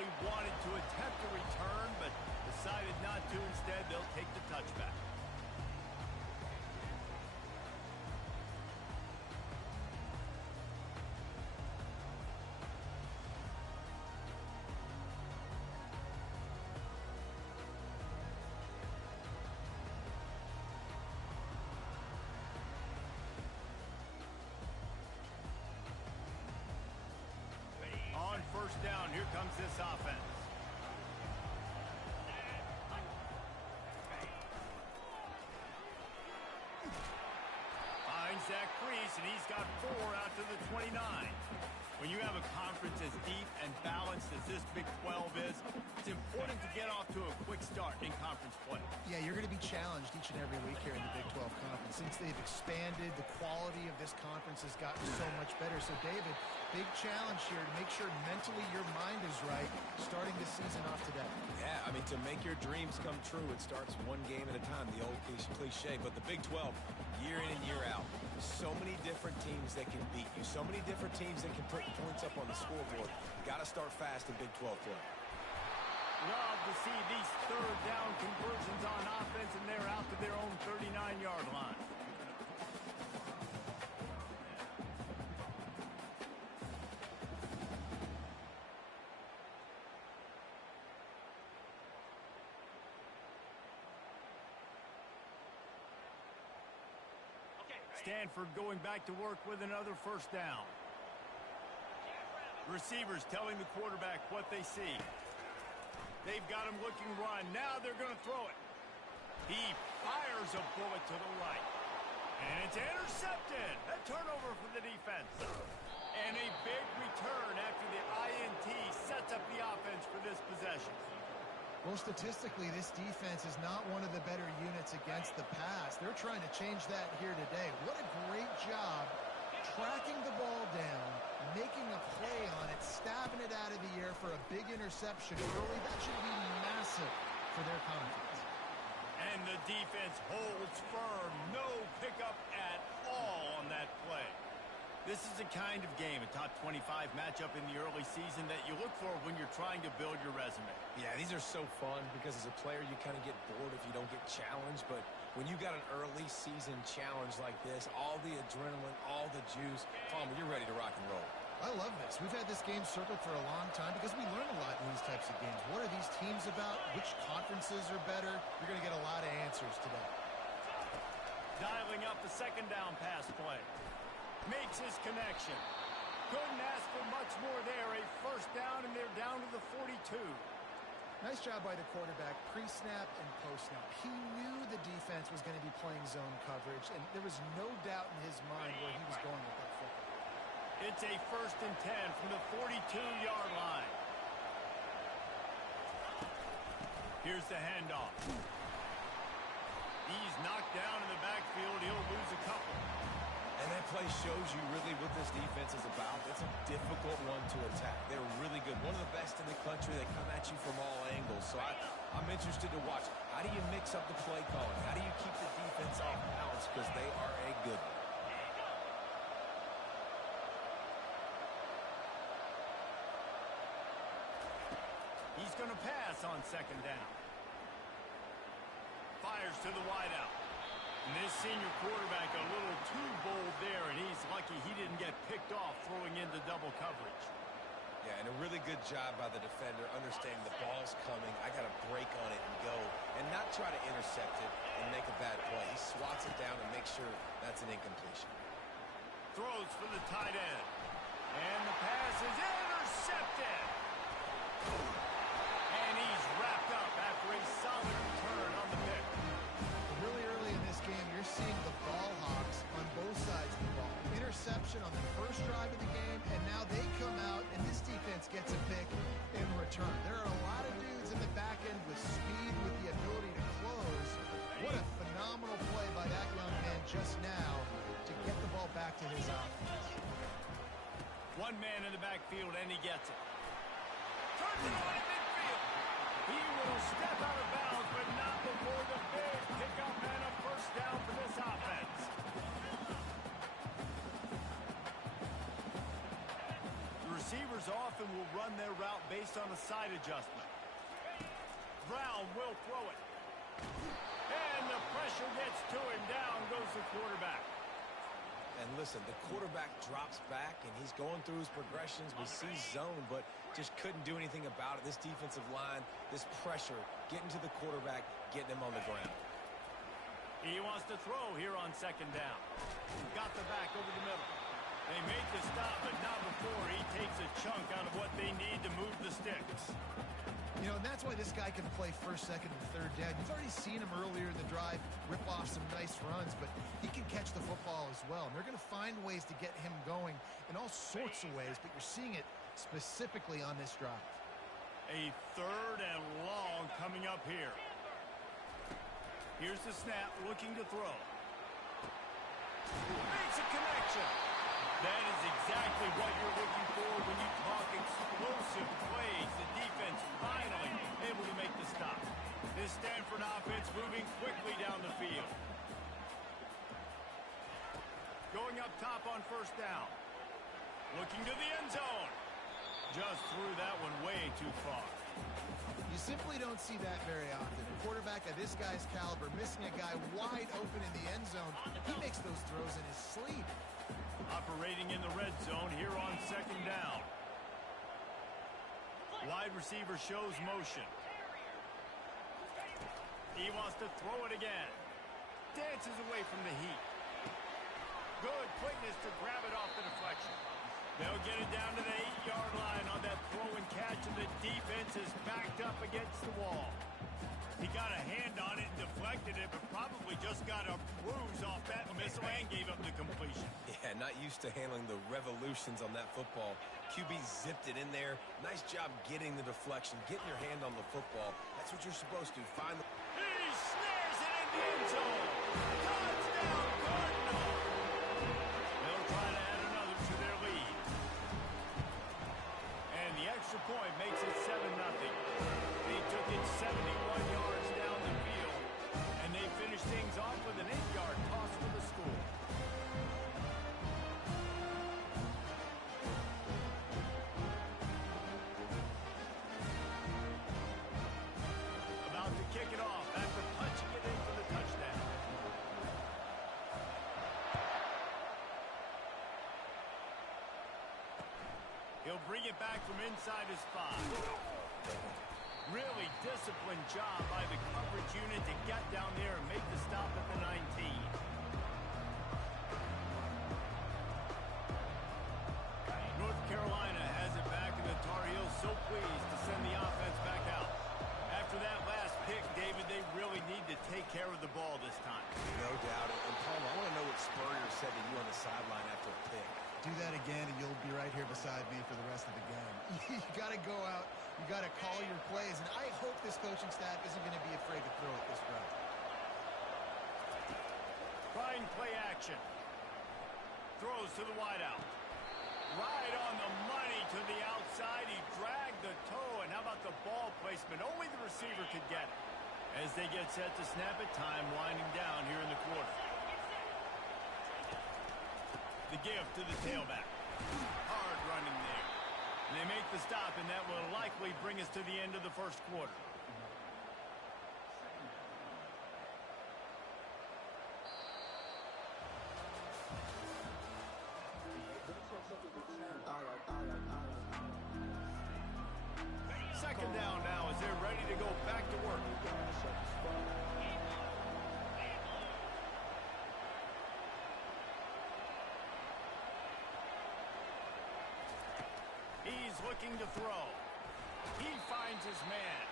probably wanted to attempt a return, but decided not to. Instead, they'll take the touchback. On first down, here comes this offense. Finds that crease, and he's got 4 out to the 29. When you have a conference as deep and balanced as this Big 12 is, it's important to get off to a quick start in conference play. Yeah, you're going to be challenged each and every week here in the Big 12 Conference. Since they've expanded, the quality of this conference has gotten so much better. So, David, big challenge here to make sure mentally your mind is right starting this season off today. Yeah, I mean, to make your dreams come true, it starts one game at a time, the old cliche. But the Big 12, year in and year out, so many different teams that can beat you, so many different teams that can put points up on the scoreboard. Got to start fast in Big 12 play. Love to see these third down conversions on offense, and they're out to their own 39-yard line. Stanford going back to work with another first down. Receivers telling the quarterback what they see. They've got him looking run. Now they're going to throw it. He fires a bullet to the right. And it's intercepted. A turnover for the defense. And a big return after the INT sets up the offense for this possession. Well, statistically, this defense is not one of the better units against the pass. They're trying to change that here today. What a great job tracking the ball down, making a play on it, stabbing it out of the air for a big interception early. That should be massive for their confidence. And the defense holds firm. No pickup at all on that play. This is the kind of game, a top 25 matchup in the early season, that you look for when you're trying to build your resume. Yeah, these are so fun because as a player you kind of get bored if you don't get challenged, but when you got an early season challenge like this, all the adrenaline, all the juice, Palmer, you're ready to rock and roll. I love this. We've had this game circled for a long time because we learn a lot in these types of games. What are these teams about? Which conferences are better? You're going to get a lot of answers today. Dialing up the second down pass play. Makes his connection. Couldn't ask for much more there. A first down, and they're down to the 42. Nice job by the quarterback, pre-snap and post-snap. He knew the defense was going to be playing zone coverage, and there was no doubt in his mind where he was going with that football. It's a 1st and 10 from the 42-yard line. Here's the handoff. He's knocked down in the backfield. He'll lose a couple. And that play shows you really what this defense is about. It's a difficult one to attack. They're really good. One of the best in the country. They come at you from all angles. So I'm interested to watch. How do you mix up the play calling? How do you keep the defense off balance? Because they are a good one. He's going to pass on second down. Fires to the wideout. And this senior quarterback a little too bold there, and he's lucky he didn't get picked off throwing into double coverage. Yeah, and a really good job by the defender understanding the ball's coming. I got to break on it and go, and not try to intercept it and make a bad play. He swats it down and makes sure that's an incompletion. Throws for the tight end. And the pass is intercepted. And he's wrapped up after a solid return on the pick. Really early in this game, you're seeing the ball hawks on both sides of the ball. Interception on the first drive of the game, and now they come out, and this defense gets a pick in return. There are a lot of dudes in the back end with speed, with the ability to close. What a phenomenal play by that young man just now to get the ball back to his offense. One man in the backfield, and he gets it. Turns it on in midfield. He will step out of bounds, but not before the big pickup and a first down for this offense. The receivers receivers often will run their route based on a side adjustment. Brown will throw it. And the pressure gets to him. Down goes the quarterback. And listen, the quarterback drops back, and he's going through his progressions. We see zone, but just couldn't do anything about it. This defensive line, this pressure, getting to the quarterback, getting him on the ground. He wants to throw here on second down. Got the back over the middle. They make the stop, but not before he takes a chunk out of what they need to move the sticks. You know, and that's why this guy can play first, second, and third down. You've already seen him earlier in the drive rip off some nice runs, but he can catch the football as well. And they're going to find ways to get him going in all sorts of ways, but you're seeing it specifically on this drive. A third and long coming up here. Here's the snap, looking to throw. Makes a connection. That is exactly what you're looking for when you talk explosive plays. The defense finally able to make the stop. This Stanford offense moving quickly down the field. Going up top on first down. Looking to the end zone. Just threw that one way too far. You simply don't see that very often. A quarterback of this guy's caliber missing a guy wide open in the end zone. He makes those throws in his sleep. Operating in the red zone here on second down. Wide receiver shows motion. He wants to throw it again. Dances away from the heat. Good quickness to grab it off the deflection. They'll get it down to the 8-yard line on that throw and catch, and the defense is backed up against the wall. He got a hand on it and deflected it, but probably just got a bruise off that missile and gave up the completion. Yeah, not used to handling the revolutions on that football. QB zipped it in there. Nice job getting the deflection, getting your hand on the football. That's what you're supposed to. Find the... He snares it in the end zone. Touchdown, Cardinals. They'll try to add another to their lead. And the extra point makes it 7-0. They took it 71 yards down the field, and they finished things off with an 8-yard toss for the score. About to kick it off after punching it in for the touchdown. He'll bring it back from inside his 5. Really disciplined job by the coverage unit to get down there and make the stop at the 19. North Carolina has it back, and the Tar Heels so pleased to send the offense back out. After that last pick, David, they really need to take care of the ball this time. No doubt. And Palmer, I want to know what Spurrier said to you on the sideline after a pick. Do that again, and you'll be right here beside me for the rest of the game. You got to go out. You got to call your plays, and I hope this coaching staff isn't going to be afraid to throw it this route. Trying play action. Throws to the wideout. Right on the money to the outside. He dragged the toe, and how about the ball placement? Only the receiver could get it. As they get set to snap it, time winding down here in the quarter. The give to the tailback. Hard running there. And they make the stop, and that will likely bring us to the end of the first quarter. Second down now as they're ready to go back to work. He's looking to throw. He finds his man.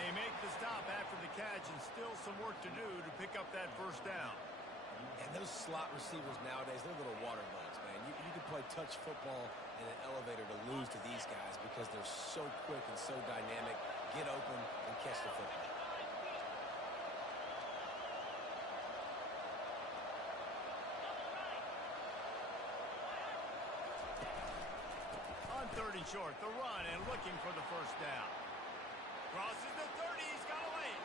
They make the stop after the catch, and still some work to do to pick up that first down. And those slot receivers nowadays, they're little water bugs, man. You can play touch football in an elevator to lose to these guys because they're so quick and so dynamic. Get open and catch the football. On third and short, the run and looking for the first down. Crosses the 30, he's got a lane.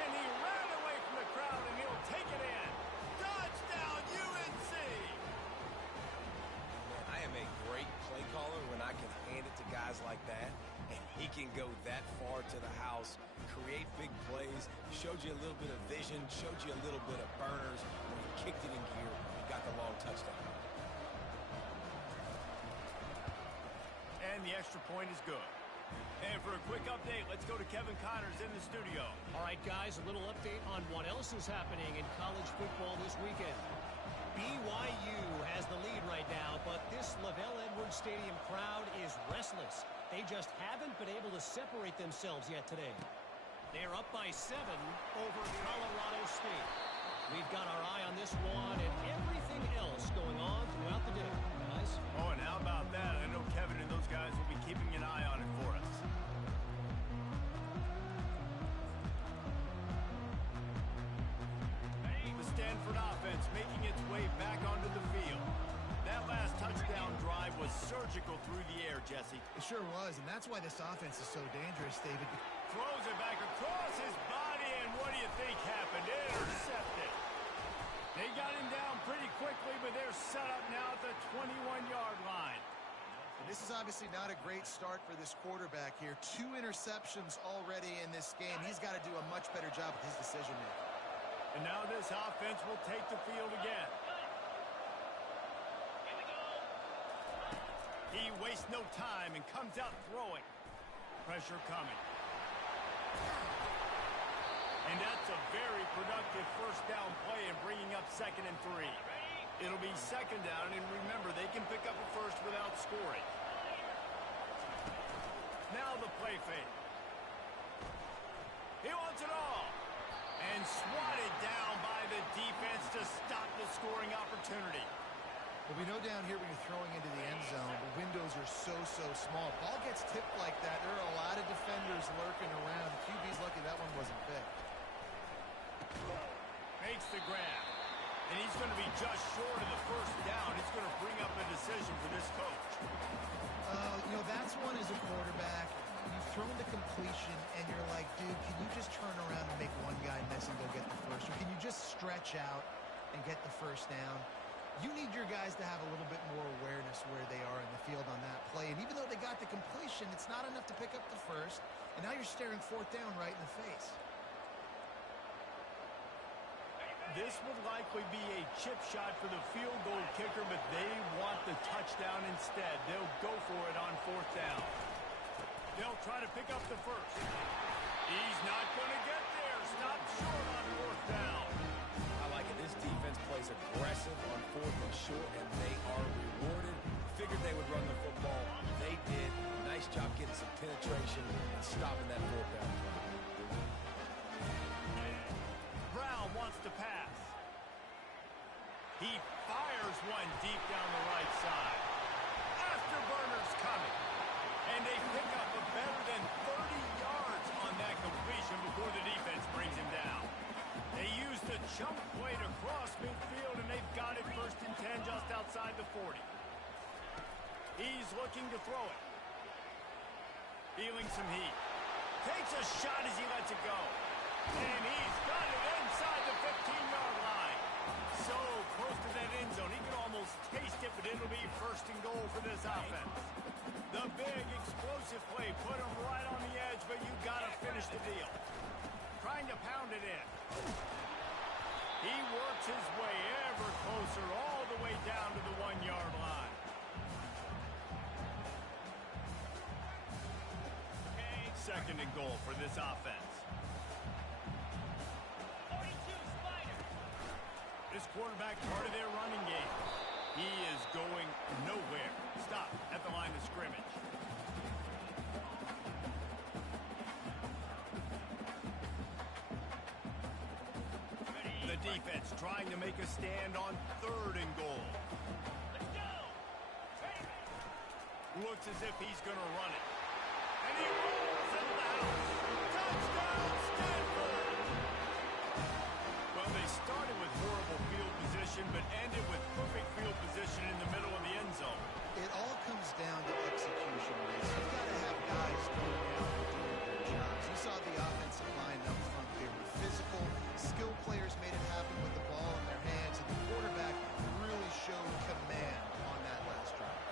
And he ran away from the crowd, and he'll take it in. Touchdown, UNC! Man, I am a great play He can go that far to the house, create big plays, showed you a little bit of vision, showed you a little bit of burners. When he kicked it in gear, he got the long touchdown. And the extra point is good. And for a quick update, let's go to Kevin Connors in the studio. All right, guys, a little update on what else is happening in college football this weekend. BYU has the lead right now, but this LaVell Edwards Stadium crowd is restless. They just haven't been able to separate themselves yet today. They're up by 7 over Colorado State. We've got our eye on this one and everything else going on throughout the day, guys. Oh, and how about that? I know Kevin and those guys will be keeping an eye on it for us. The Stanford offense making its way back onto the field. That last touchdown drive was surgical through the air, Jesse. It sure was, and that's why this offense is so dangerous, David. Throws it back across his body, and what do you think happened? Intercepted. They got him down pretty quickly, but they're set up now at the 21-yard line. And this is obviously not a great start for this quarterback here. 2 interceptions already in this game. He's got to do a much better job with his decision-making. And now this offense will take the field again. He wastes no time and comes out throwing. Pressure coming. And that's a very productive first down play and bringing up 2nd and 3. It'll be 2nd down, and remember, they can pick up a first without scoring. Now the play fake. He wants it all. And swatted down by the defense to stop the scoring opportunity. Well, we know down here when you're throwing into the end zone, the windows are so small. Ball gets tipped like that, there are a lot of defenders lurking around. The QB's lucky that one wasn't picked. Makes the grab. And he's going to be just short of the first down. It's going to bring up a decision for this coach. You know, that's one as a quarterback. You've thrown the completion, and you're like, dude, can you just turn around and make one guy miss and go get the first? Or can you just stretch out and get the first down? You need your guys to have a little bit more awareness where they are in the field on that play. And even though they got the completion, it's not enough to pick up the first. And now you're staring 4th down right in the face. This would likely be a chip shot for the field goal kicker, but they want the touchdown instead. They'll go for it on 4th down. They'll try to pick up the first. He's not going to get there. Stop short on 4th down. I like it. This defense plays aggressive on 4th and short, and they are rewarded. Figured they would run the football. They did. Nice job getting some penetration and stopping that 4th down play. Brown wants to pass. He fires one deep down the right side. Afterburners coming. And they pick up a better than 30 yards on that completion before the defense brings him down. They use the jump play to cross midfield, and they've got it 1st and 10 just outside the 40. He's looking to throw it. Feeling some heat. Takes a shot as he lets it go. And he's got it inside the 15-yard line. So close to that end zone. He can almost taste it, but it'll be 1st and goal for this offense. The big explosive play put him right on the edge, but you got to finish the deal. Trying to pound it in. He works his way ever closer all the way down to the 1-yard line. 2nd and goal for this offense. This quarterback part of their running game. He is going nowhere. Stop at the line of scrimmage. The defense trying to make a stand on 3rd and goal. Looks as if he's going to run it. And he rolls into the house. Touchdown, Stanford! Well, they started with horrible field position, but ended with perfect field position in the middle of the end zone. It all comes down to execution, Reese. You've got to have guys going out and doing their jobs. You saw the offensive line up front. They were physical. Skilled players made it happen with the ball in their hands, and the quarterback really showed command on that last drive.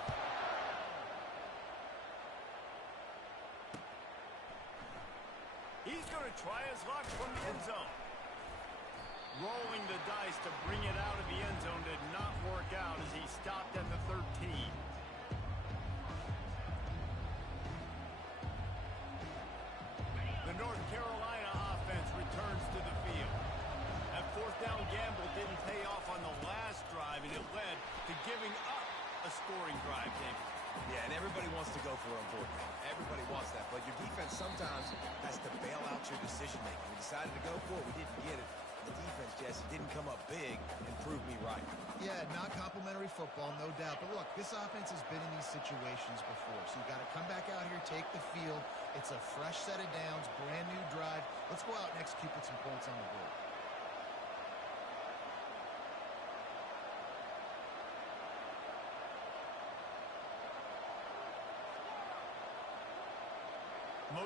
try his luck from the end zone. Rolling the dice to bring it out of the end zone did not work out as he stopped at the 13. The North Carolina offense returns to the field. That fourth down gamble didn't pay off on the last drive, and it led to giving up a scoring drive, David. Yeah, and everybody wants to go for it on fourth down. Everybody wants that, but your defense sometimes has to bail out your decision-making. We decided to go for it. We didn't get it. The defense, Jesse, didn't come up big and prove me right. Yeah, not complimentary football, no doubt. But look, this offense has been in these situations before. So you got to come back out here, take the field. It's a fresh set of downs, brand new drive. Let's go out and execute with some points on the board.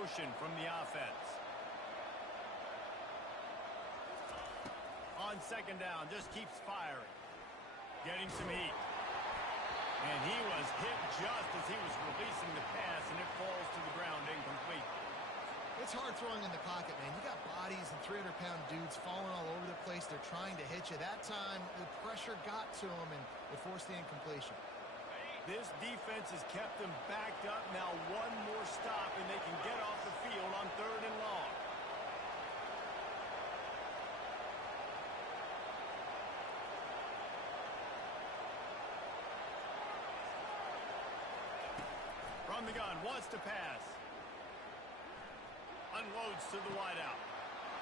Motion from the offense. On second down, just keeps firing. Getting some heat. And he was hit just as he was releasing the pass, and it falls to the ground incomplete. It's hard throwing in the pocket, man. You got bodies and 300-pound dudes falling all over the place. They're trying to hit you. That time, the pressure got to him, and it forced the incompletion. This defense has kept them backed up. Now one more stop, and they can get off the field on third and long. From the gun, wants to pass. Unloads to the wideout.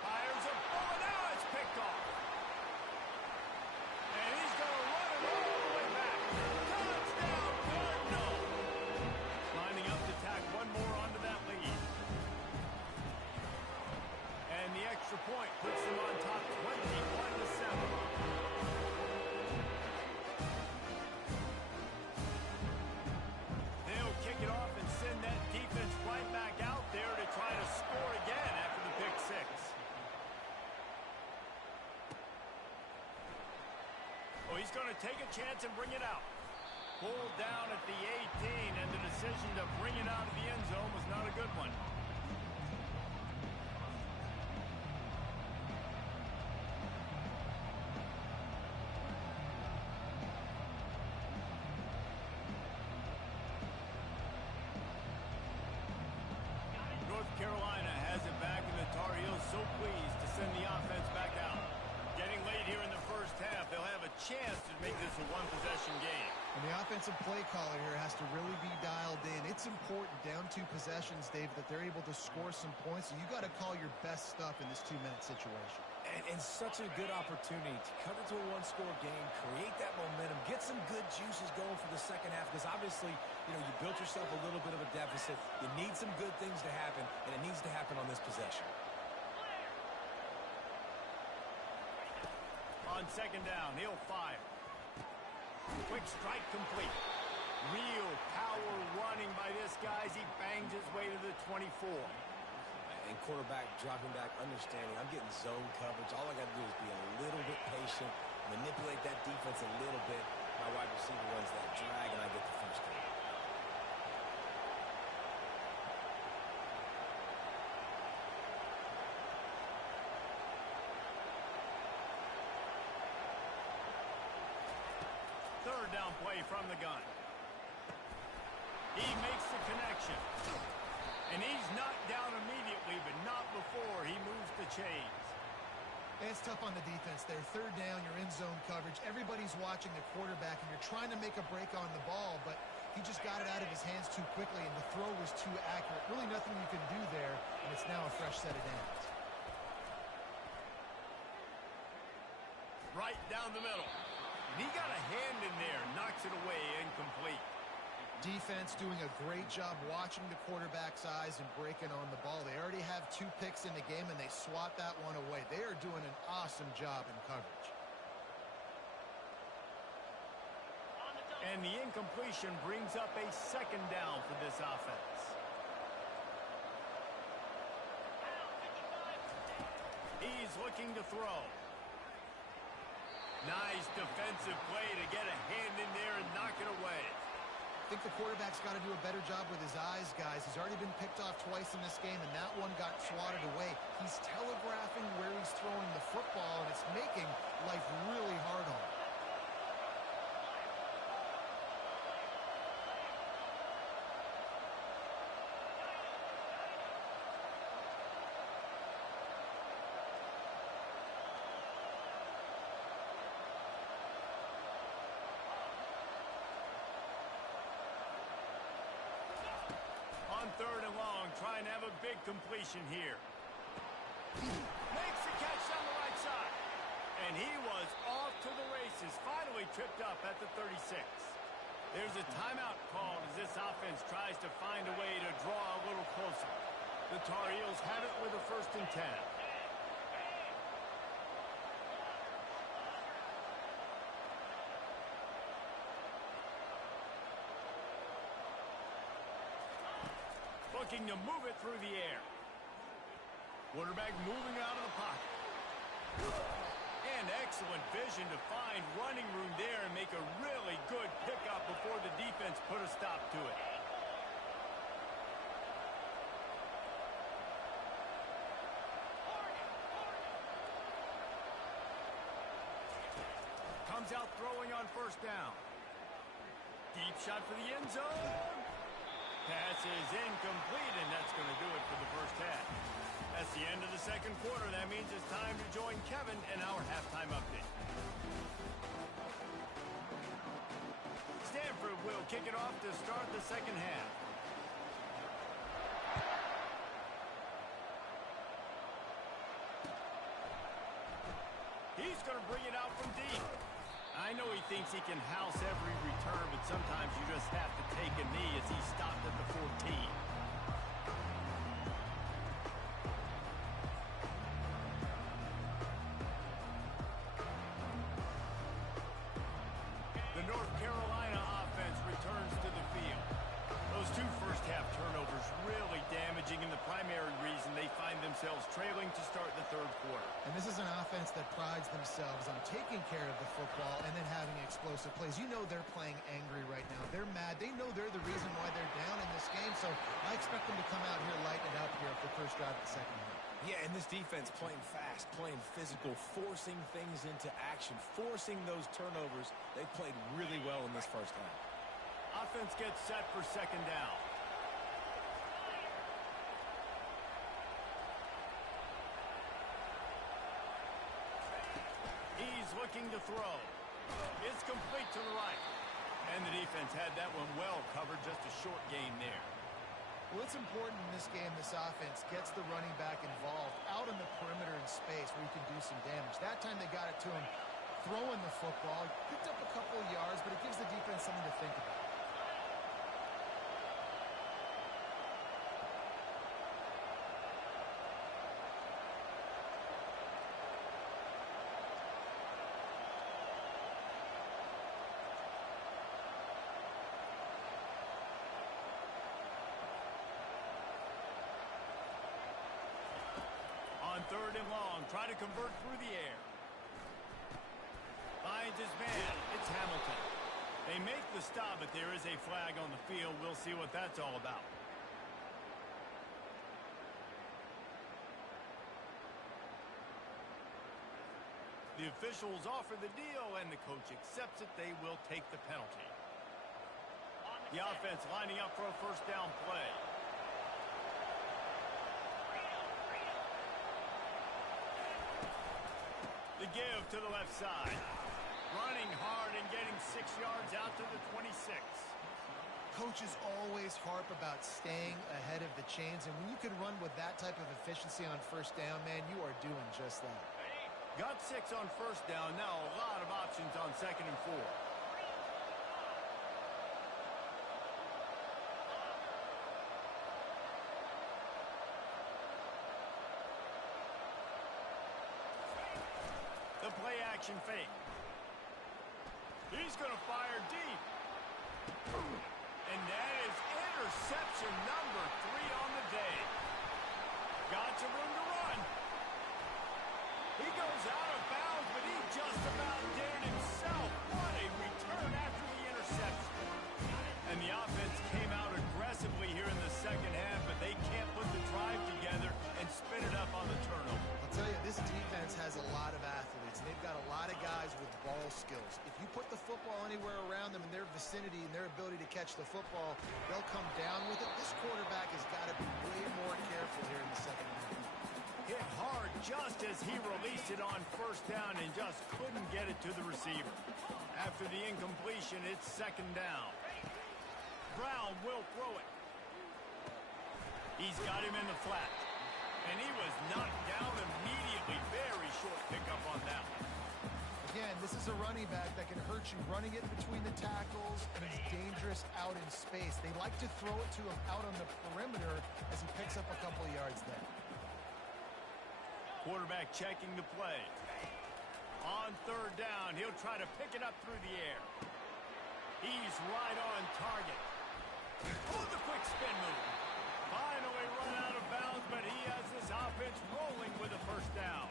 Fires a bullet. Now it's picked off. And he's going to run it all the way back. Touchdown, Cardinal. Lining up to tack one more onto that lead. And the extra point puts them on top 21-7. They'll kick it off and send that defense right back out there to try to score again after the pick six. Oh, he's going to take a chance and bring it out. Pulled down at the 18, and the decision to bring it out of the end zone was not a good one. North Carolina has it back, and the Tar Heels so pleased to send the offense back out. Getting late here in the first half, they'll have a chance to make this a one-possession game. And the offensive play caller here has to really be dialed in. It's important down 2 possessions, Dave, that they're able to score some points. So you got to call your best stuff in this 2-minute situation. And such a good opportunity to cut into a one-score game, create that momentum, get some good juices going for the second half, because obviously, you built yourself a little bit of a deficit. You need some good things to happen, and it needs to happen on this possession. On second down, he'll fire. Quick strike complete. Real power running by this guy as he bangs his way to the 24. And quarterback dropping back, understanding I'm getting zone coverage. All I got to do is be a little bit patient, manipulate that defense a little bit. My wide receiver runs that drag, and I get the first down. Third down play from the gun. He makes the connection. And he's knocked down immediately, but not before he moves the chains. It's tough on the defense there. Third down, you're in zone coverage. Everybody's watching the quarterback, and you're trying to make a break on the ball, but he just got it out of his hands too quickly, and the throw was too accurate. Really nothing you can do there, and it's now a fresh set of downs. Right down the middle. And he got a hand in there, knocks it away, incomplete. Defense doing a great job watching the quarterback's eyes and breaking on the ball. They already have 2 picks in the game, and they swat that one away. They are doing an awesome job in coverage. And the incompletion brings up a second down for this offense. He's looking to throw. Nice defensive play to get a hand in there and knock it away. I think the quarterback's got to do a better job with his eyes, guys. He's already been picked off twice in this game, and that one got swatted away. He's telegraphing where he's throwing the football, and it's making life really hard on him. On 3rd and long, trying to have a big completion here. Makes the catch down the right side. And he was off to the races, finally tripped up at the 36. There's a timeout called as this offense tries to find a way to draw a little closer. The Tar Heels have it with a 1st and 10. Looking to move it through the air. Quarterback moving out of the pocket. And excellent vision to find running room there and make a really good pickup before the defense put a stop to it. Comes out throwing on 1st down. Deep shot for the end zone. Pass is incomplete, and that's going to do it for the 1st half. That's the end of the 2nd quarter. That means it's time to join Kevin in our halftime update. Stanford will kick it off to start the 2nd half. He's going to bring it out from deep. I know he thinks he can house every return, but sometimes you just have to take a knee as he stopped at the 14. The North Carolina offense returns to the field. Those 2 first-half turnovers really damaging, and the primary reason they find themselves trailing to start the 3rd quarter. And this is an offense that prides themselves on taking care of the football and then having explosive plays. You know they're playing angry right now. They're mad. They know they're the reason why they're down in this game, so I expect them to come out here lighten it up here for the 1st drive of the 2nd half. Yeah, and this defense playing fast, playing physical, forcing things into action, forcing those turnovers. They played really well in this 1st half. Offense gets set for 2nd down. He's looking to throw. It's complete to the right. And the defense had that one well covered, just a short gain there. Well, it's important in this game this offense gets the running back involved out on the perimeter in space where you can do some damage. That time they got it to him throwing the football. Picked up a couple of yards, but it gives the defense something to think about. On 3rd and long, try to convert through the air. Finds his man. It's Hamilton. They make the stop, but there is a flag on the field. We'll see what that's all about. The officials offer the deal, and the coach accepts it. They will take the penalty. The offense lining up for a 1st down play. The give to the left side. Running hard and getting 6 yards out to the 26. Coaches always harp about staying ahead of the chains, and when you can run with that type of efficiency on 1st down, man, you are doing just that. Got 6 on 1st down. Now a lot of options on 2nd and 4. The play action fake. He's going to fire deep. And that is interception number 3 on the day. Got some room to run. He goes out of bounds, but he just about did it himself. What a return after the interception. And And the offense came out aggressively here in the second half, but they can't put the drive together and spin it up on the turnover. I'll tell you, this defense has a lot of athletes. They've got a lot of guys with ball skills. If you put the football anywhere around them in their vicinity and their ability to catch the football, they'll come down with it. This quarterback has got to be way more careful here in the second half. Hit hard just as he released it on first down and just couldn't get it to the receiver. After the incompletion, it's second down. Brown will throw it. He's got him in the flat. And he was knocked down immediately. Very short pickup on that one. Again, this is a running back that can hurt you running it between the tackles, and he's dangerous out in space. They like to throw it to him out on the perimeter as he picks up a couple of yards there. Quarterback checking the play. On third down, he'll try to pick it up through the air. He's right on target. Oh, the quick spin move. Finally run out of bounds, but he has this offense rolling with a first down.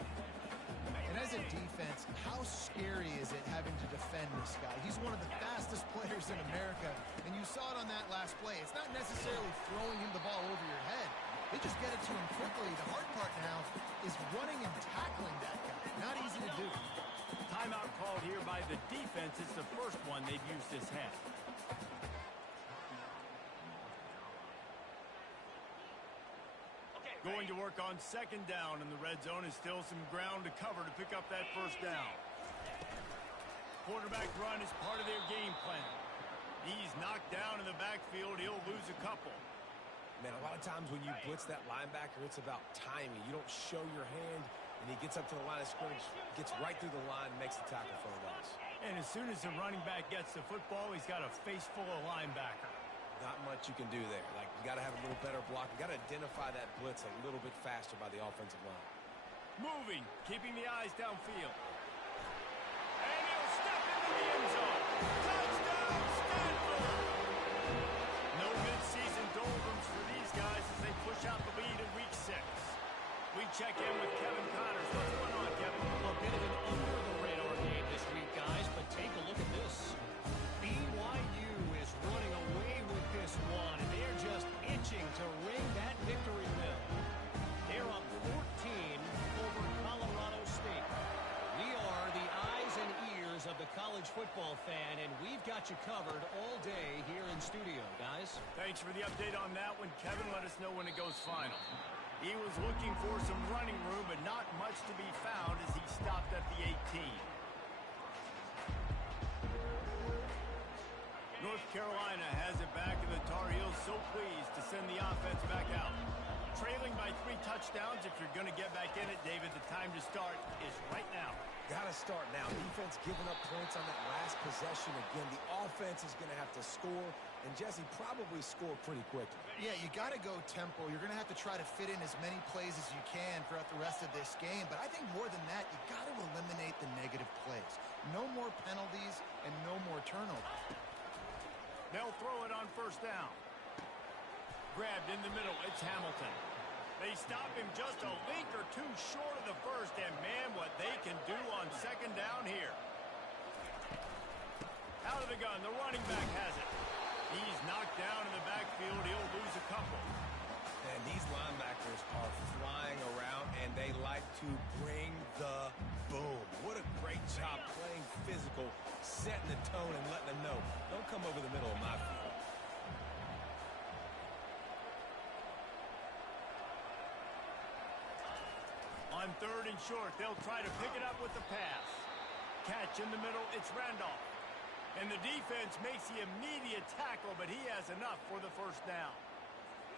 And as a defense, how scary is it having to defend this guy? He's one of the fastest players in America, and you saw it on that last play. It's not necessarily throwing him the ball over your head. They just get it to him quickly. The hard part now is running and tackling that guy. Not easy to do. Timeout called here by the defense. It's the first one they've used this half. Going to work on second down, and the red zone is still some ground to cover to pick up that first down. Quarterback run is part of their game plan. He's knocked down in the backfield. He'll lose a couple. Man, a lot of times when you blitz that linebacker, it's about timing. You don't show your hand, and he gets up to the line of scrimmage, gets right through the line, and makes the tackle for a loss. And as soon as the running back gets the football, he's got a face full of linebacker. Not much you can do there. Like, you got to have a little better block. You got to identify that blitz a little bit faster by the offensive line. Moving, keeping the eyes downfield. And he'll step into the end zone. Touchdown, Stanford! No mid-season doldrums for these guys as they push out the lead in Week 6. We check in with Kevin Connors. What's going on, Kevin? A bit of an under-the-radar game this week, guys, but take a look at this. BYU is running away with this one, and they're just itching to ring that victory bell. They're up 14 over Colorado State. We are the eyes and ears of the college football fan, and we've got you covered all day here in studio, guys. Thanks for the update on that one, Kevin. Let us know when it goes final. He was looking for some running room, but not much to be found as he stopped at the 18. North Carolina has it back, and the Tar Heels so pleased to send the offense back out. Trailing by 3 touchdowns. If you're going to get back in it, David, the time to start is right now. Got to start now. Defense giving up points on that last possession. Again, the offense is going to have to score, and Jesse probably score pretty quickly. Yeah, you got to go tempo. You're going to have to try to fit in as many plays as you can throughout the rest of this game. But I think more than that, you got to eliminate the negative plays. No more penalties and no more turnovers. They'll throw it on first down. Grabbed in the middle. It's Hamilton. They stop him just a link or two short of the first, and man, what they can do on second down here. Out of the gun, the running back has it. He's knocked down in the backfield. He'll lose a couple. And these linebackers are flying around, and they like to bring the boom. What a great job playing physical, setting the tone, and letting them know, don't come over the middle of my field. On third and short, they'll try to pick it up with the pass. Catch in the middle, it's Randolph. And the defense makes the immediate tackle, but he has enough for the first down.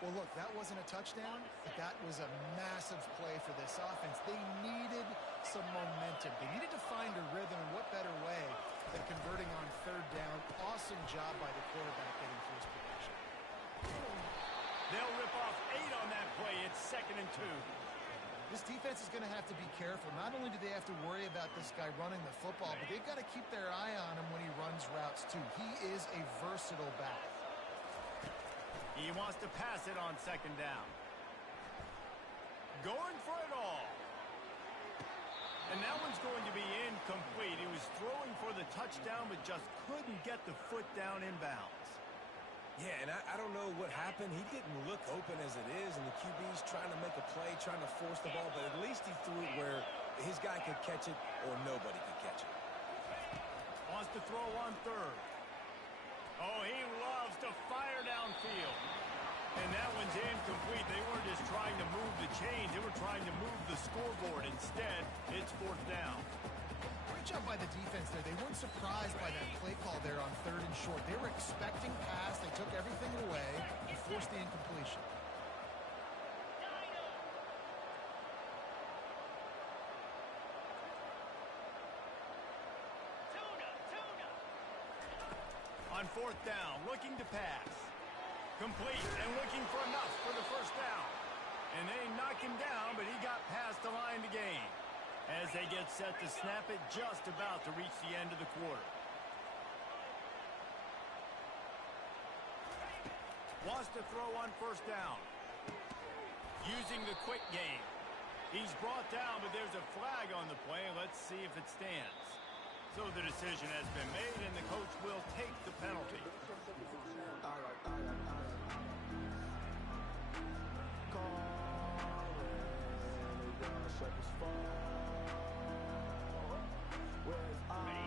Well, look, that wasn't a touchdown, but that was a massive play for this offense. They needed some momentum. They needed to find a rhythm, and what better way than converting on third down. Awesome job by the quarterback getting first possession. They'll rip off 8 on that play. It's 2nd and 2. This defense is going to have to be careful. Not only do they have to worry about this guy running the football, but they've got to keep their eye on him when he runs routes, too. He is a versatile back. He wants to pass it on second down. Going for it all. And that one's going to be incomplete. He was throwing for the touchdown, but just couldn't get the foot down inbounds. Yeah, and I don't know what happened. He didn't look open as it is, and the QB's trying to make a play, trying to force the ball, but at least he threw it where his guy could catch it or nobody could catch it. Wants to throw on third. Oh, he loves to fire downfield. And that one's incomplete. They weren't just trying to move the chains. They were trying to move the scoreboard. Instead, it's fourth down. Great job by the defense there. They weren't surprised by that play call there on third and short. They were expecting pass. They took everything away and forced the incompletion. On fourth down, looking to pass. Complete and looking for enough for the first down. And they knock him down, but he got past the line to gain. As they get set to snap it, just about to reach the end of the quarter. Wants to throw on first down. Using the quick game. He's brought down, but there's a flag on the play. Let's see if it stands. So the decision has been made, and the coach will take the penalty.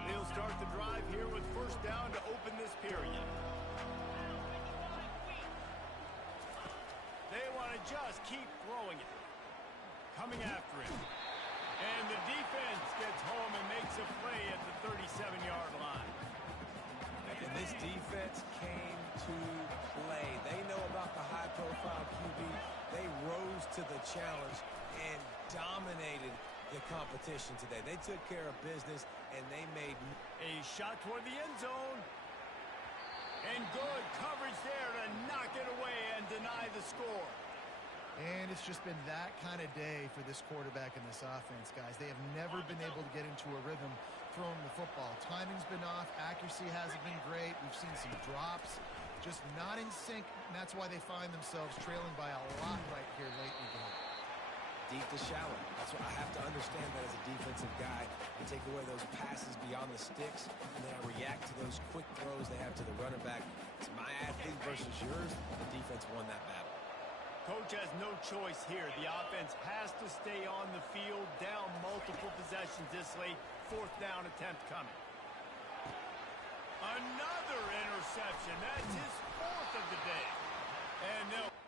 They'll start the drive here with first down to open this period. They want to just keep throwing it. Coming after him. And the defense gets home and makes a play at the 37-yard line. And this defense came to play. They know about the high-profile QB. They rose to the challenge and dominated the competition today. They took care of business, and they made a shot toward the end zone. And good coverage there to knock it away and deny the score. And it's just been that kind of day for this quarterback and this offense, guys. They have never been able to get into a rhythm throwing the football. Timing's been off. Accuracy hasn't been great. We've seen some drops. Just not in sync, and that's why they find themselves trailing by a lot right here late in the game. Deep to shallow. That's what I have to understand that as a defensive guy. I take away those passes beyond the sticks, and then I react to those quick throws they have to the running back. It's my athlete versus yours. The defense won that battle. Coach has no choice here. The offense has to stay on the field, down multiple possessions this late. Fourth down attempt coming. Another interception. That's his fourth of the day. And they'll